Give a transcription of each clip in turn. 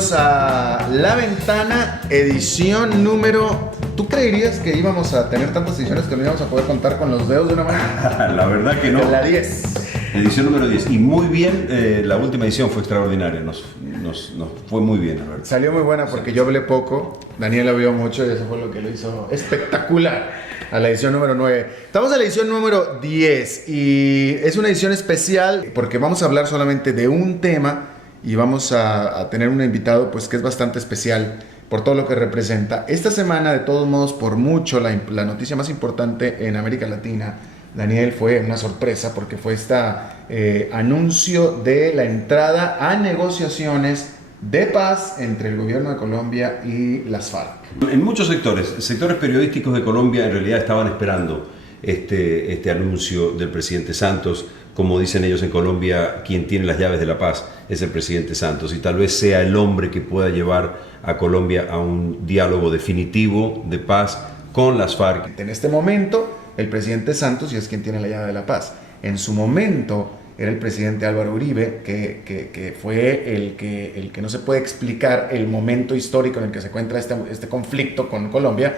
Bienvenidos a La Ventana, edición número... ¿Tú creerías que íbamos a tener tantas ediciones que no íbamos a poder contar con los dedos de una mano? La verdad que no. La 10. Edición número 10. Y muy bien, la última edición fue extraordinaria. Nos fue muy bien, Alberto. Salió muy buena porque yo hablé poco, Daniel la vio mucho y eso fue lo que lo hizo espectacular a la edición número 9. Estamos en la edición número 10 y es una edición especial porque vamos a hablar solamente de un tema y vamos a tener un invitado pues que es bastante especial por todo lo que representa. Esta semana, de todos modos, por mucho, la noticia más importante en América Latina, Daniel, fue una sorpresa porque fue anuncio de la entrada a negociaciones de paz entre el gobierno de Colombia y las FARC. En muchos sectores periodísticos de Colombia en realidad estaban esperando este anuncio del presidente Santos. Como dicen ellos en Colombia, quien tiene las llaves de la paz es el presidente Santos y tal vez sea el hombre que pueda llevar a Colombia a un diálogo definitivo de paz con las FARC. En este momento, el presidente Santos es quien tiene la llave de la paz. En su momento era el presidente Álvaro Uribe, que fue el que no se puede explicar el momento histórico en el que se encuentra este conflicto con Colombia,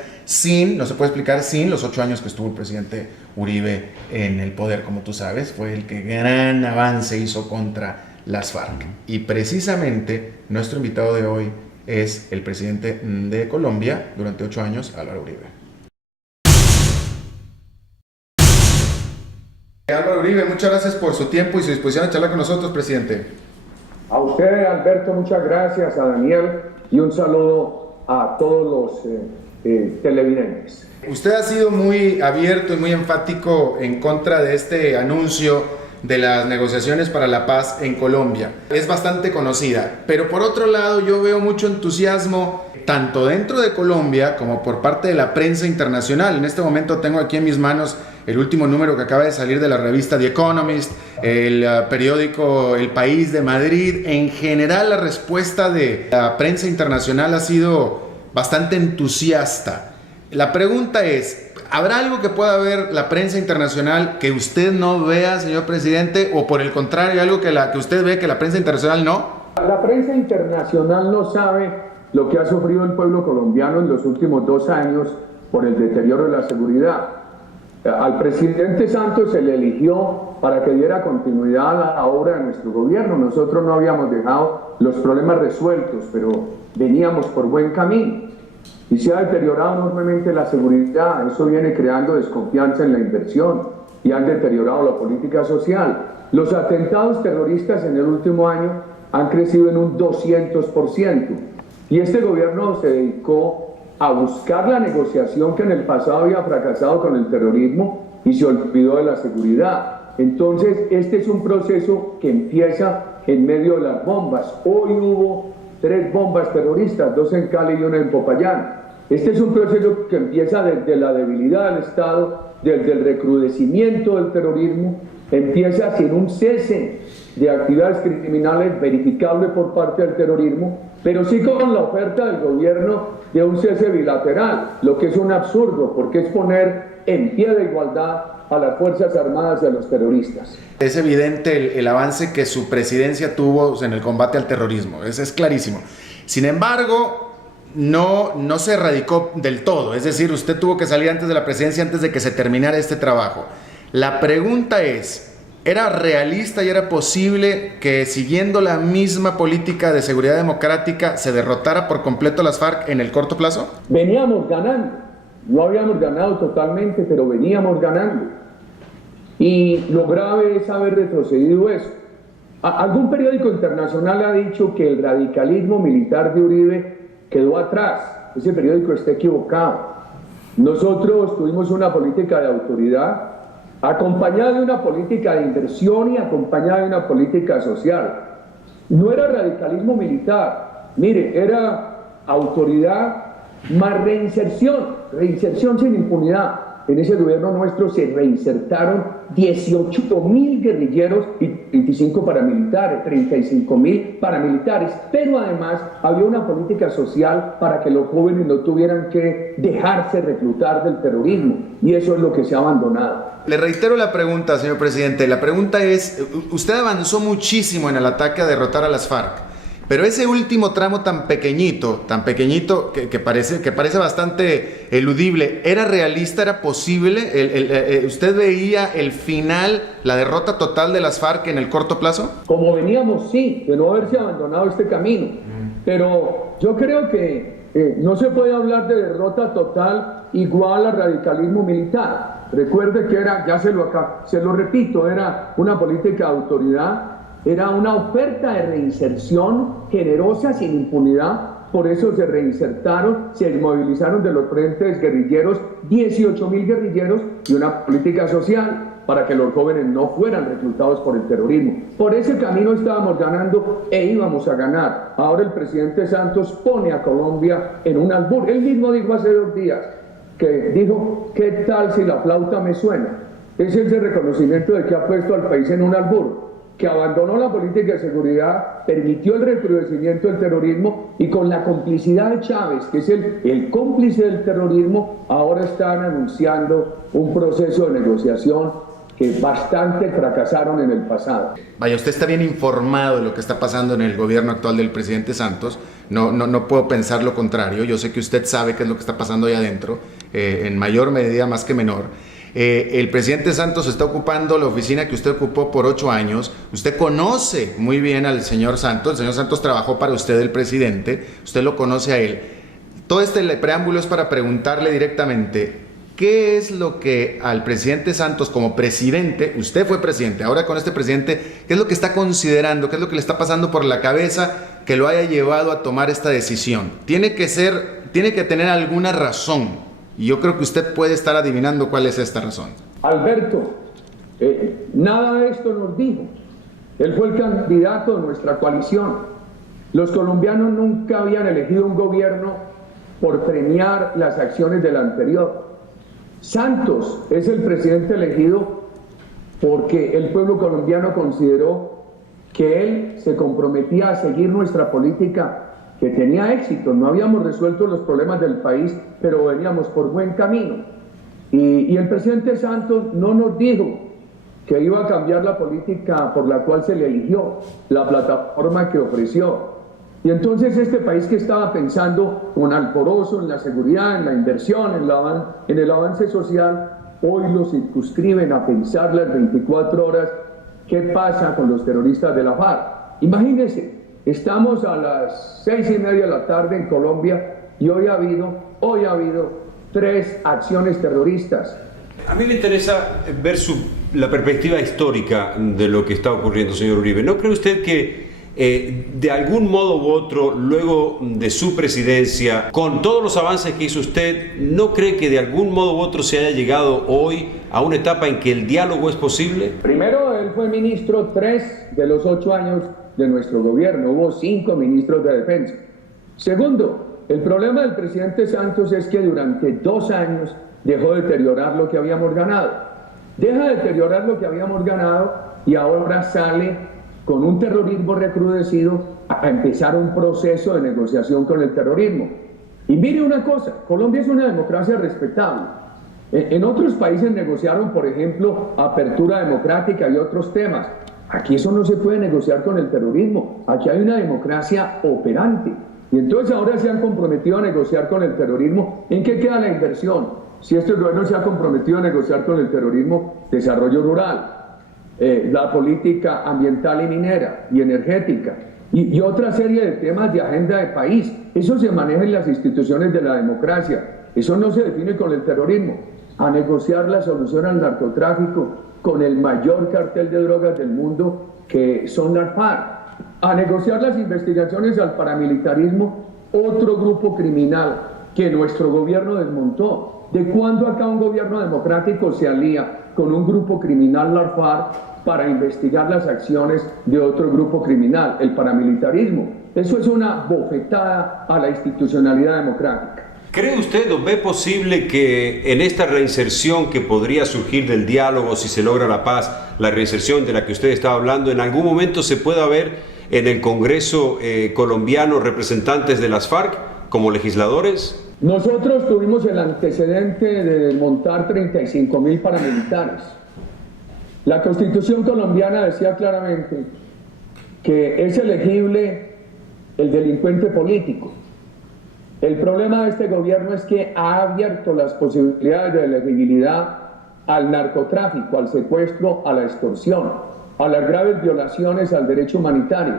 no se puede explicar sin los 8 años que estuvo el presidente Uribe en el poder, como tú sabes. Fue el que gran avance hizo contra las FARC. Y precisamente nuestro invitado de hoy es el presidente de Colombia durante 8 años, Álvaro Uribe. Álvaro Uribe, muchas gracias por su tiempo y su disposición a charlar con nosotros, presidente. A usted, Alberto, muchas gracias, a Daniel, y un saludo a todos los televidentes. Usted ha sido muy abierto y muy enfático en contra de este anuncio de las negociaciones para la paz en Colombia. Es bastante conocida, pero por otro lado yo veo mucho entusiasmo tanto dentro de Colombia como por parte de la prensa internacional. En este momento tengo aquí en mis manos el último número que acaba de salir de la revista The Economist, el periódico El País de Madrid. En general la respuesta de la prensa internacional ha sido bastante entusiasta. La pregunta es, ¿habrá algo que pueda ver la prensa internacional que usted no vea, señor presidente? O por el contrario, algo que usted ve que la prensa internacional no. La prensa internacional no sabe lo que ha sufrido el pueblo colombiano en los últimos 2 años por el deterioro de la seguridad. Al presidente Santos se le eligió para que diera continuidad a la obra de nuestro gobierno. Nosotros no habíamos dejado los problemas resueltos, pero veníamos por buen camino. Y se ha deteriorado enormemente la seguridad. Eso viene creando desconfianza en la inversión y han deteriorado la política social. Los atentados terroristas en el último año han crecido en un 200%. Y este gobierno se dedicó a buscar la negociación que en el pasado había fracasado con el terrorismo y se olvidó de la seguridad. Entonces, este es un proceso que empieza en medio de las bombas. Hoy hubo 3 bombas terroristas, 2 en Cali y 1 en Popayán. Este es un proceso que empieza desde la debilidad del Estado, desde el recrudecimiento del terrorismo, empieza sin un cese de actividades criminales verificable por parte del terrorismo, pero sí con la oferta del gobierno de un cese bilateral, lo que es un absurdo, porque es poner en pie de igualdad a las Fuerzas Armadas y a los terroristas. Es evidente el avance que su presidencia tuvo en el combate al terrorismo, es clarísimo. Sin embargo, no se erradicó del todo, es decir, usted tuvo que salir antes de la presidencia, antes de que se terminara este trabajo. La pregunta es, ¿era realista y era posible que siguiendo la misma política de seguridad democrática se derrotara por completo las FARC en el corto plazo? Veníamos ganando, no habíamos ganado totalmente, pero veníamos ganando. Y lo grave es haber retrocedido eso. Algún periódico internacional ha dicho que el radicalismo militar de Uribe quedó atrás. Ese periódico está equivocado. Nosotros tuvimos una política de autoridad acompañada de una política de inversión y acompañada de una política social. No era radicalismo militar, mire, era autoridad más reinserción sin impunidad. En ese gobierno nuestro se reinsertaron 18.000 guerrilleros y 25 paramilitares, 35.000 paramilitares, pero además había una política social para que los jóvenes no tuvieran que dejarse reclutar del terrorismo, y eso es lo que se ha abandonado. Le reitero la pregunta, señor presidente. La pregunta es, usted avanzó muchísimo en el ataque a derrotar a las FARC, pero ese último tramo tan pequeñito que parece bastante eludible, ¿era realista, era posible? ¿Usted veía el final, la derrota total de las FARC en el corto plazo? Como veníamos, sí, de no haberse abandonado este camino, pero yo creo que no se puede hablar de derrota total igual al radicalismo militar. Recuerde que era, se lo repito, era una política de autoridad, era una oferta de reinserción generosa, sin impunidad. Por eso se reinsertaron, se desmovilizaron de los frentes guerrilleros 18.000 guerrilleros, y una política social para que los jóvenes no fueran reclutados por el terrorismo. Por ese camino estábamos ganando e íbamos a ganar. Ahora el presidente Santos pone a Colombia en un albur. Él mismo dijo hace 2 días, que dijo, ¿qué tal si la flauta me suena? Ese es el reconocimiento de que ha puesto al país en un albur, que abandonó la política de seguridad, permitió el recrudecimiento del terrorismo, y con la complicidad de Chávez, que es el cómplice del terrorismo, ahora están anunciando un proceso de negociación que bastante fracasaron en el pasado. Vaya, usted está bien informado de lo que está pasando en el gobierno actual del presidente Santos. No puedo pensar lo contrario. Yo sé que usted sabe qué es lo que está pasando ahí adentro, en mayor medida más que menor. El presidente Santos está ocupando la oficina que usted ocupó por 8 años. Usted conoce muy bien al señor Santos. El señor Santos trabajó para usted, el presidente. Usted lo conoce a él. Todo este preámbulo es para preguntarle directamente, ¿qué es lo que al presidente Santos como presidente, usted fue presidente, ahora con este presidente, qué es lo que está considerando, qué es lo que le está pasando por la cabeza que lo haya llevado a tomar esta decisión? Tiene que tener alguna razón, y yo creo que usted puede estar adivinando cuál es esta razón. Alberto, nada de esto nos dijo. Él fue el candidato de nuestra coalición. Los colombianos nunca habían elegido un gobierno por premiar las acciones del anterior. Santos es el presidente elegido porque el pueblo colombiano consideró que él se comprometía a seguir nuestra política, que tenía éxito. No habíamos resuelto los problemas del país, pero veníamos por buen camino. Y el presidente Santos no nos dijo que iba a cambiar la política por la cual se le eligió, la plataforma que ofreció. Y entonces este país que estaba pensando con alborozo en la seguridad, en la inversión, en el avance social, hoy lo circunscriben a pensar las 24 horas qué pasa con los terroristas de la FARC. Imagínense, estamos a las 6:30 de la tarde en Colombia y hoy ha habido 3 acciones terroristas. A mí me interesa ver la perspectiva histórica de lo que está ocurriendo, señor Uribe. ¿No cree usted que de algún modo u otro, luego de su presidencia, con todos los avances que hizo usted, no cree que de algún modo u otro se haya llegado hoy a una etapa en que el diálogo es posible? Primero, él fue ministro 3 de los 8 años de nuestro gobierno. Hubo 5 ministros de defensa. Segundo, el problema del presidente Santos es que durante 2 años dejó de deteriorar lo que habíamos ganado. Deja de deteriorar lo que habíamos ganado y ahora sale con un terrorismo recrudecido a empezar un proceso de negociación con el terrorismo. Y mire una cosa, Colombia es una democracia respetable. En otros países negociaron, por ejemplo, apertura democrática y otros temas. Aquí eso no se puede negociar con el terrorismo. Aquí hay una democracia operante. Y entonces ahora se han comprometido a negociar con el terrorismo. ¿En qué queda la inversión? Si este gobierno se ha comprometido a negociar con el terrorismo, desarrollo rural, la política ambiental y minera y energética y otra serie de temas de agenda de país. Eso se maneja en las instituciones de la democracia. Eso no se define con el terrorismo. A negociar la solución al narcotráfico con el mayor cartel de drogas del mundo, que son las FARC. A negociar las investigaciones al paramilitarismo, otro grupo criminal que nuestro gobierno desmontó. ¿De cuándo acá un gobierno democrático se alía con un grupo criminal, la FARC, para investigar las acciones de otro grupo criminal, el paramilitarismo? Eso es una bofetada a la institucionalidad democrática. ¿Cree usted o ve posible que en esta reinserción que podría surgir del diálogo, si se logra la paz, la reinserción de la que usted estaba hablando, en algún momento se pueda ver en el Congreso colombiano representantes de las FARC como legisladores? Nosotros tuvimos el antecedente de desmontar 35.000 paramilitares. La Constitución colombiana decía claramente que es elegible el delincuente político. El problema de este gobierno es que ha abierto las posibilidades de elegibilidad al narcotráfico, al secuestro, a la extorsión, a las graves violaciones al derecho humanitario.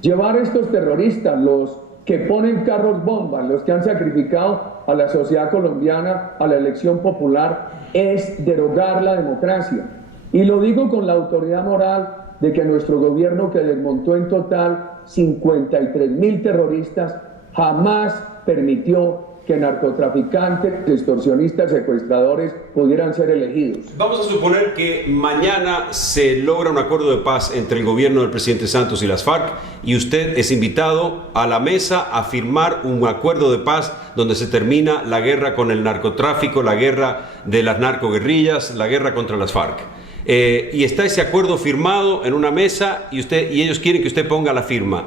Llevar a estos terroristas, los que ponen carros bombas, los que han sacrificado a la sociedad colombiana, a la elección popular, es derogar la democracia. Y lo digo con la autoridad moral de que nuestro gobierno, que desmontó en total 53.000 terroristas, jamás permitió que narcotraficantes, extorsionistas, secuestradores pudieran ser elegidos. Vamos a suponer que mañana se logra un acuerdo de paz entre el gobierno del presidente Santos y las FARC y usted es invitado a la mesa a firmar un acuerdo de paz donde se termina la guerra con el narcotráfico, la guerra de las narcoguerrillas, la guerra contra las FARC. Y está ese acuerdo firmado en una mesa y ellos quieren que usted ponga la firma.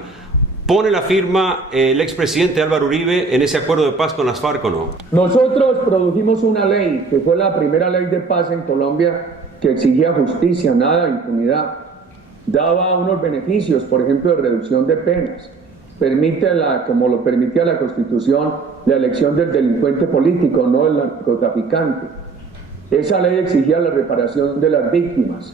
¿Pone la firma el expresidente Álvaro Uribe en ese acuerdo de paz con las FARC o no? Nosotros produjimos una ley, que fue la primera ley de paz en Colombia, que exigía justicia, nada de impunidad. Daba unos beneficios, por ejemplo, de reducción de penas. Permite, como lo permitía la Constitución, la elección del delincuente político, no del narcotraficante. Esa ley exigía la reparación de las víctimas.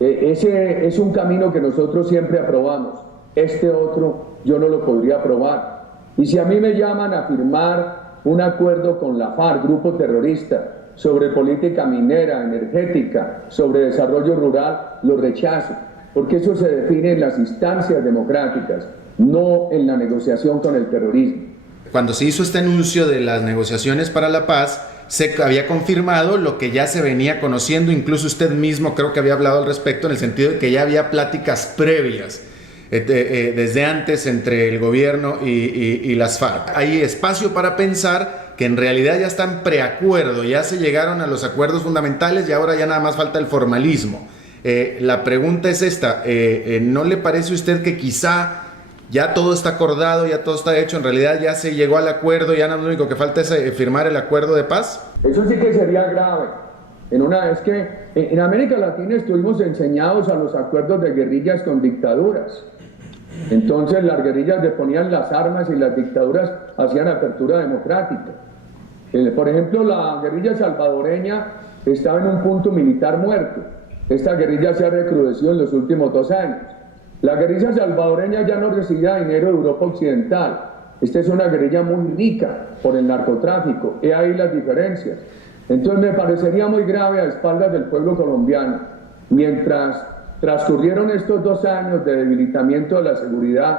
Ese es un camino que nosotros siempre aprobamos. Este otro yo no lo podría aprobar. Y si a mí me llaman a firmar un acuerdo con la FARC, grupo terrorista, sobre política minera, energética, sobre desarrollo rural, lo rechazo, porque eso se define en las instancias democráticas, no en la negociación con el terrorismo. Cuando se hizo este anuncio de las negociaciones para la paz, se había confirmado lo que ya se venía conociendo, incluso usted mismo creo que había hablado al respecto, en el sentido de que ya había pláticas previas desde antes entre el gobierno y las FARC. Hay espacio para pensar que en realidad ya están preacuerdo, ya se llegaron a los acuerdos fundamentales y ahora ya nada más falta el formalismo. La pregunta es esta, ¿no le parece a usted que quizá ya todo está acordado, ya todo está hecho, en realidad ya se llegó al acuerdo, ya lo único que falta es firmar el acuerdo de paz? Eso sí que sería grave. Es que en América Latina estuvimos enseñados a los acuerdos de guerrillas con dictaduras. Entonces las guerrillas deponían las armas y las dictaduras hacían apertura democrática. Por ejemplo, la guerrilla salvadoreña estaba en un punto militar muerto. Esta guerrilla se ha recrudecido en los últimos 2 años. La guerrilla salvadoreña ya no recibía dinero de Europa Occidental. Esta es una guerrilla muy rica por el narcotráfico. He ahí las diferencias. Entonces me parecería muy grave a espaldas del pueblo colombiano, mientras transcurrieron estos 2 años de debilitamiento de la seguridad,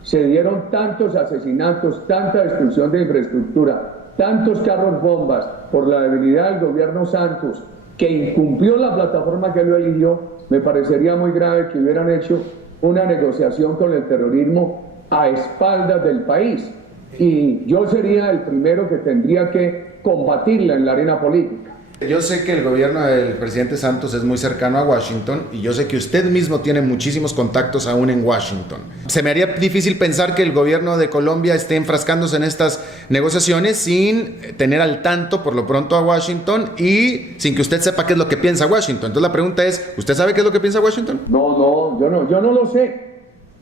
se dieron tantos asesinatos, tanta destrucción de infraestructura, tantos carros bombas por la debilidad del gobierno Santos, que incumplió la plataforma que lo eligió. Me parecería muy grave que hubieran hecho una negociación con el terrorismo a espaldas del país. Y yo sería el primero que tendría que combatirla en la arena política. Yo sé que el gobierno del presidente Santos es muy cercano a Washington y yo sé que usted mismo tiene muchísimos contactos aún en Washington. Se me haría difícil pensar que el gobierno de Colombia esté enfrascándose en estas negociaciones sin tener al tanto por lo pronto a Washington y sin que usted sepa qué es lo que piensa Washington. Entonces la pregunta es, ¿usted sabe qué es lo que piensa Washington? No, yo no lo sé.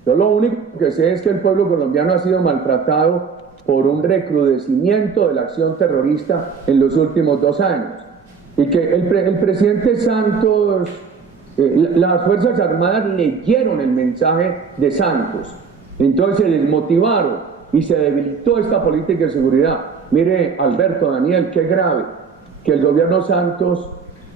Yo lo único que sé es que el pueblo colombiano ha sido maltratado por un recrudecimiento de la acción terrorista en los últimos 2 años. Y que el presidente Santos, las Fuerzas Armadas leyeron el mensaje de Santos, entonces se desmotivaron y se debilitó esta política de seguridad. Mire, Alberto, Daniel, qué grave que el gobierno Santos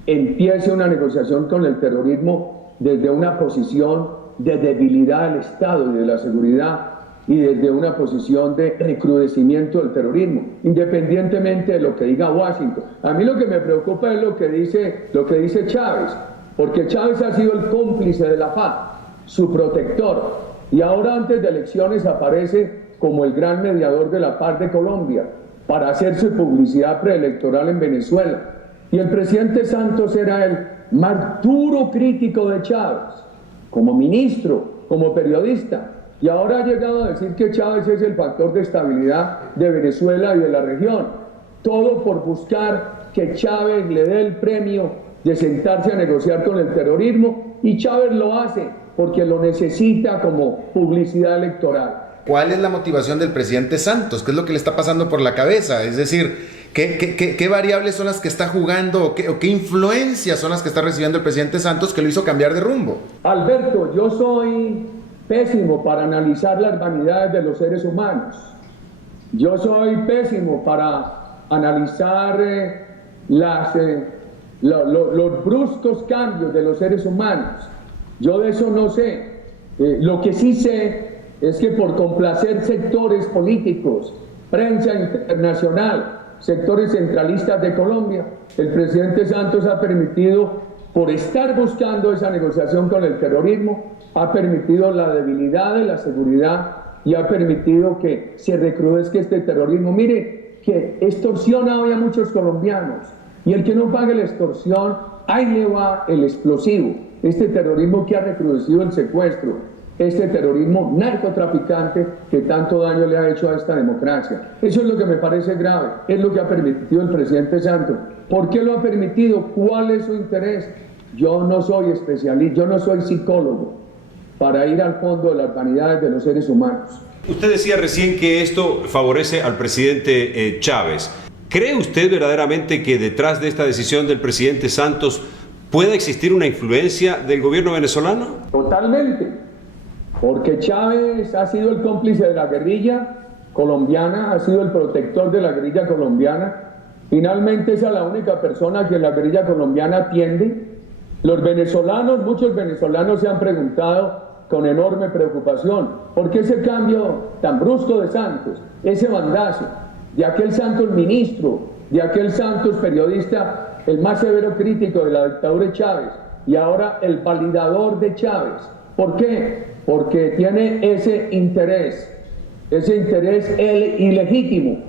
empiece una negociación con el terrorismo desde una posición de debilidad del Estado y de la seguridad, y desde una posición de recrudecimiento del terrorismo, independientemente de lo que diga Washington. A mí lo que me preocupa es lo que dice Chávez, porque Chávez ha sido el cómplice de la FARC, su protector, y ahora antes de elecciones aparece como el gran mediador de la paz de Colombia, para hacer su publicidad preelectoral en Venezuela. Y el presidente Santos era el más duro crítico de Chávez, como ministro, como periodista. Y ahora ha llegado a decir que Chávez es el factor de estabilidad de Venezuela y de la región. Todo por buscar que Chávez le dé el premio de sentarse a negociar con el terrorismo. Y Chávez lo hace porque lo necesita como publicidad electoral. ¿cuál es la motivación del presidente Santos? ¿Qué es lo que le está pasando por la cabeza? Es decir, ¿qué variables son las que está jugando o qué influencias son las que está recibiendo el presidente Santos que lo hizo cambiar de rumbo? Alberto, yo soy pésimo para analizar las vanidades de los seres humanos. Yo soy pésimo para analizar los bruscos cambios de los seres humanos. Yo de eso no sé. Lo que sí sé es que por complacer sectores políticos, prensa internacional, sectores centralistas de Colombia, el presidente Santos ha permitido, por estar buscando esa negociación con el terrorismo, ha permitido la debilidad de la seguridad y ha permitido que se recrudezca este terrorismo. Mire, que extorsiona hoy a muchos colombianos, y el que no pague la extorsión, ahí le va el explosivo. Este terrorismo que ha recrudecido el secuestro, este terrorismo narcotraficante que tanto daño le ha hecho a esta democracia. Eso es lo que me parece grave, es lo que ha permitido el presidente Santos. ¿Por qué lo ha permitido? ¿Cuál es su interés? Yo no soy especialista, yo no soy psicólogo para ir al fondo de las vanidades de los seres humanos. Usted decía recién que esto favorece al presidente Chávez. ¿Cree usted verdaderamente que detrás de esta decisión del presidente Santos pueda existir una influencia del gobierno venezolano? Totalmente, porque Chávez ha sido el cómplice de la guerrilla colombiana, ha sido el protector de la guerrilla colombiana. Finalmente esa es la única persona que la guerrilla colombiana atiende. Los venezolanos, muchos venezolanos se han preguntado con enorme preocupación, ¿por qué ese cambio tan brusco de Santos, ese bandazo, de aquel Santos ministro, de aquel Santos periodista, el más severo crítico de la dictadura de Chávez, y ahora el validador de Chávez? ¿Por qué? Porque tiene ese interés ilegítimo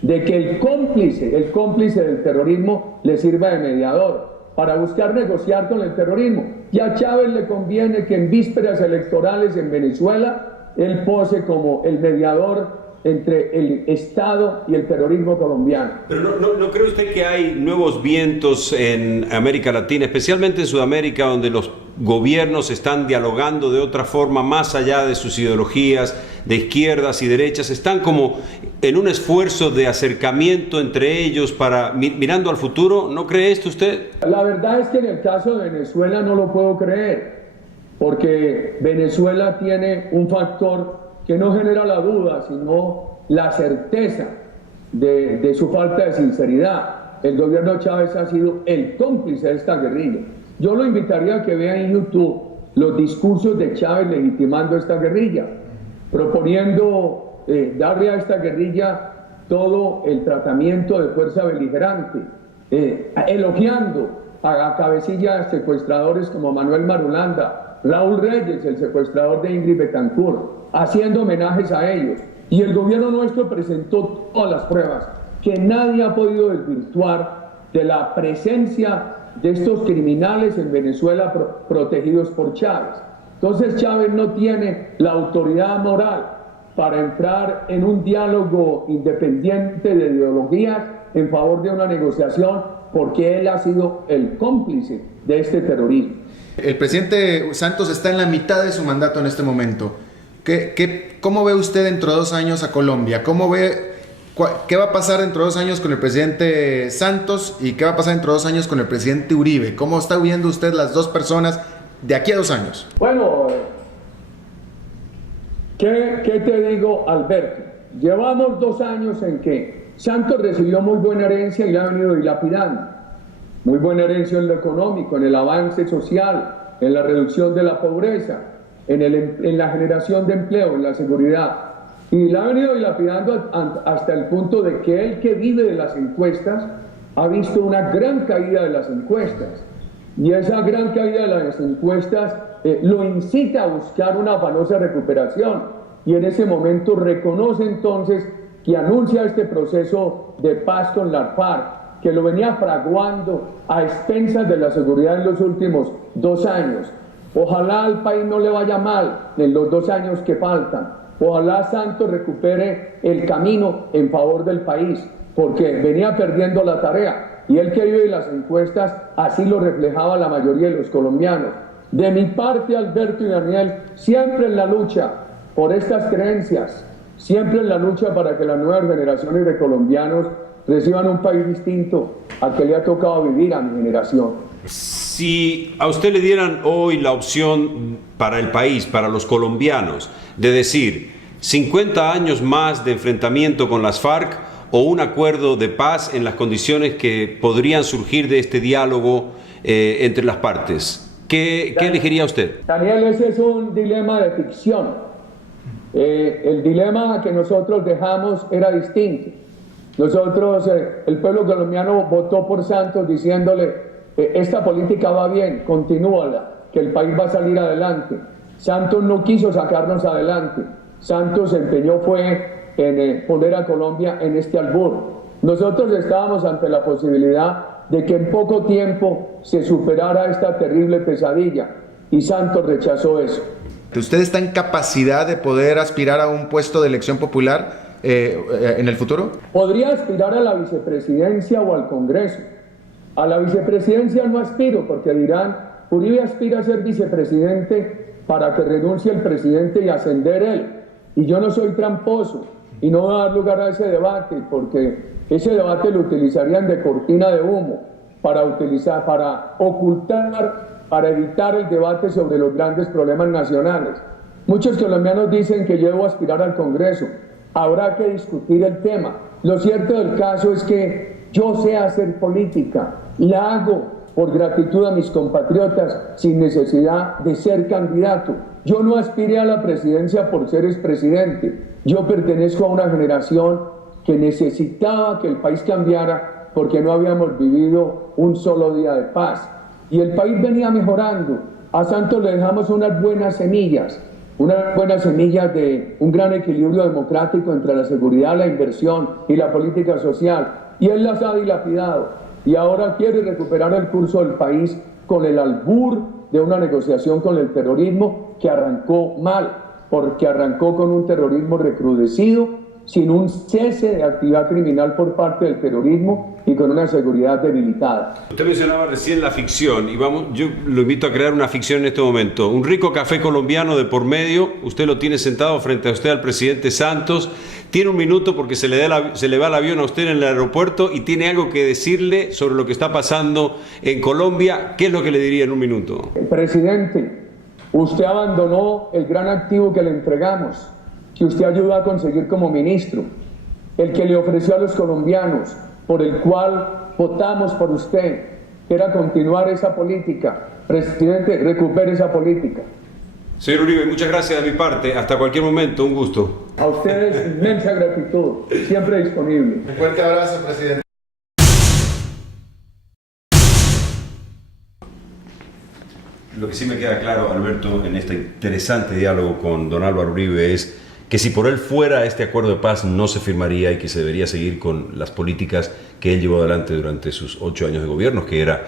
de que el cómplice del terrorismo le sirva de mediador para buscar negociar con el terrorismo. Y a Chávez le conviene que en vísperas electorales en Venezuela él pose como el mediador entre el Estado y el terrorismo colombiano. Pero ¿no cree usted que hay nuevos vientos en América Latina, especialmente en Sudamérica, donde los gobiernos están dialogando de otra forma, más allá de sus ideologías de izquierdas y derechas, están como en un esfuerzo de acercamiento entre ellos para mirando al futuro? ¿No cree esto usted? La verdad es que en el caso de Venezuela no lo puedo creer, porque Venezuela tiene un factor que no genera la duda, sino la certeza de su falta de sinceridad. El gobierno de Chávez ha sido el cómplice de esta guerrilla. Yo lo invitaría a que vea en YouTube los discursos de Chávez legitimando esta guerrilla, proponiendo darle a esta guerrilla todo el tratamiento de fuerza beligerante, elogiando a cabecillas secuestradores como Manuel Marulanda, Raúl Reyes, el secuestrador de Ingrid Betancourt, haciendo homenajes a ellos. Y el gobierno nuestro presentó todas las pruebas que nadie ha podido desvirtuar de la presencia de estos criminales en Venezuela protegidos por Chávez. Entonces Chávez no tiene la autoridad moral para entrar en un diálogo independiente de ideologías en favor de una negociación, porque él ha sido el cómplice de este terrorismo. El presidente Santos está en la mitad de su mandato en este momento. ¿Cómo ve usted dentro de 2 años a Colombia? ¿Qué va a pasar dentro de 2 años con el presidente Santos y qué va a pasar dentro de 2 años con el presidente Uribe? ¿Cómo está viendo usted las dos personas de aquí a 2 años? Bueno, ¿qué te digo, Alberto? Llevamos 2 años en que Santos recibió muy buena herencia y la ha venido dilapidando. Muy buena herencia en lo económico, en el avance social, en la reducción de la pobreza, en la generación de empleo, en la seguridad. Y la ha venido dilapidando hasta el punto de que él, que vive de las encuestas, ha visto una gran caída de las encuestas. Y esa gran caída de las encuestas lo incita a buscar una afanosa recuperación. Y en ese momento reconoce entonces que anuncia este proceso de paz con las FARC, que lo venía fraguando a expensas de la seguridad en los últimos 2 años. Ojalá al país no le vaya mal en los 2 años que faltan. Ojalá Santos recupere el camino en favor del país, porque venía perdiendo la tarea. Y él, que vive en las encuestas, así lo reflejaba la mayoría de los colombianos. De mi parte, Alberto y Daniel, siempre en la lucha por estas creencias, siempre en la lucha para que las nuevas generaciones de colombianos reciban un país distinto al que le ha tocado vivir a mi generación. Si a usted le dieran hoy la opción para el país, para los colombianos, de decir 50 años más de enfrentamiento con las FARC o un acuerdo de paz en las condiciones que podrían surgir de este diálogo entre las partes, ¿qué elegiría usted? Daniel, ese es un dilema de ficción. El dilema que nosotros dejamos era distinto. Nosotros, el pueblo colombiano votó por Santos diciéndole, esta política va bien, continúala, que el país va a salir adelante. Santos no quiso sacarnos adelante. Santos se empeñó fue en poner a Colombia en este albur. Nosotros estábamos ante la posibilidad de que en poco tiempo se superara esta terrible pesadilla y Santos rechazó eso. ¿Usted está en capacidad de poder aspirar a un puesto de elección popular en el futuro? Podría aspirar a la vicepresidencia o al Congreso. A la vicepresidencia no aspiro porque dirán, Uribe aspira a ser vicepresidente para que renuncie el presidente y ascender él. Y yo no soy tramposo y no voy a dar lugar a ese debate porque ese debate lo utilizarían de cortina de humo para ocultar, para evitar el debate sobre los grandes problemas nacionales. Muchos colombianos dicen que yo debo aspirar al Congreso. Habrá que discutir el tema. Lo cierto del caso es que yo sé hacer política, la hago por gratitud a mis compatriotas sin necesidad de ser candidato. Yo no aspiré a la presidencia por ser expresidente. Yo pertenezco a una generación que necesitaba que el país cambiara porque no habíamos vivido un solo día de paz. Y el país venía mejorando. A Santos le dejamos unas buenas semillas de un gran equilibrio democrático entre la seguridad, la inversión y la política social. Y él las ha dilapidado. Y ahora quiere recuperar el curso del país con el albur de una negociación con el terrorismo que arrancó mal, porque arrancó con un terrorismo recrudecido, sin un cese de actividad criminal por parte del terrorismo y con una seguridad debilitada. Usted mencionaba recién la ficción y yo lo invito a crear una ficción en este momento. Un rico café colombiano de por medio, usted lo tiene sentado frente a usted al presidente Santos, tiene un minuto porque se le va el avión a usted en el aeropuerto y tiene algo que decirle sobre lo que está pasando en Colombia. ¿Qué es lo que le diría en un minuto? Presidente, usted abandonó el gran activo que le entregamos, que usted ayudó a conseguir como ministro, el que le ofreció a los colombianos, por el cual votamos por usted, que era continuar esa política. Presidente, recupere esa política. Señor Uribe, muchas gracias de mi parte. Hasta cualquier momento, un gusto. A ustedes, inmensa gratitud, siempre disponible. Un fuerte abrazo, presidente. Lo que sí me queda claro, Alberto, en este interesante diálogo con don Álvaro Uribe es que si por él fuera este acuerdo de paz no se firmaría y que se debería seguir con las políticas que él llevó adelante durante sus 8 años de gobierno, que era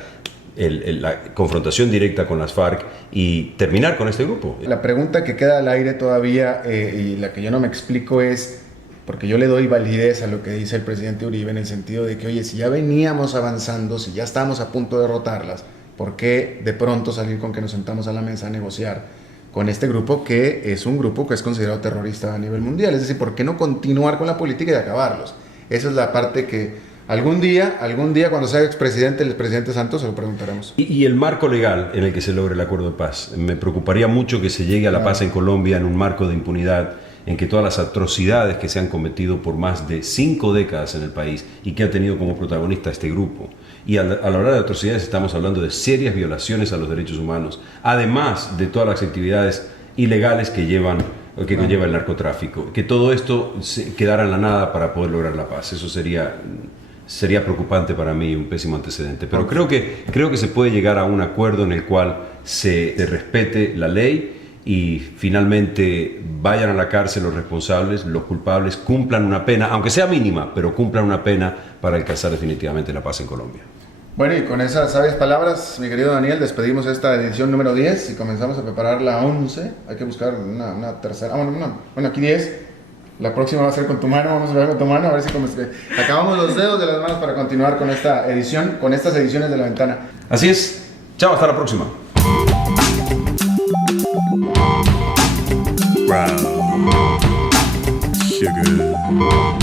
la confrontación directa con las FARC y terminar con este grupo. La pregunta que queda al aire todavía y la que yo no me explico es, porque yo le doy validez a lo que dice el presidente Uribe en el sentido de que, oye, si ya veníamos avanzando, si ya estábamos a punto de derrotarlas, ¿por qué de pronto salir con que nos sentamos a la mesa a negociar con este grupo que es un grupo que es considerado terrorista a nivel mundial? Es decir, ¿por qué no continuar con la política y acabarlos? Esa es la parte que algún día cuando sea expresidente, el presidente Santos, se lo preguntaremos. Y el marco legal en el que se logre el acuerdo de paz. Me preocuparía mucho que se llegue a la paz en Colombia en un marco de impunidad, en que todas las atrocidades que se han cometido por más de 5 décadas en el país y que ha tenido como protagonista este grupo. Y al hablar de atrocidades estamos hablando de serias violaciones a los derechos humanos, además de todas las actividades ilegales que conlleva el narcotráfico. Que todo esto quedara en la nada para poder lograr la paz. Eso sería preocupante para mí, un pésimo antecedente. Pero creo que se puede llegar a un acuerdo en el cual se respete la ley y finalmente vayan a la cárcel los responsables, los culpables, cumplan una pena, aunque sea mínima, pero cumplan una pena para alcanzar definitivamente la paz en Colombia. Bueno, y con esas sabias palabras, mi querido Daniel, despedimos esta edición número 10 y comenzamos a preparar la 11. Hay que buscar una tercera. Bueno, aquí 10. La próxima va a ser con tu mano. Vamos a ver con tu mano, a ver si acabamos los dedos de las manos para continuar con esta edición, con estas ediciones de La Ventana. Así es. Chao, hasta la próxima. Round nigga.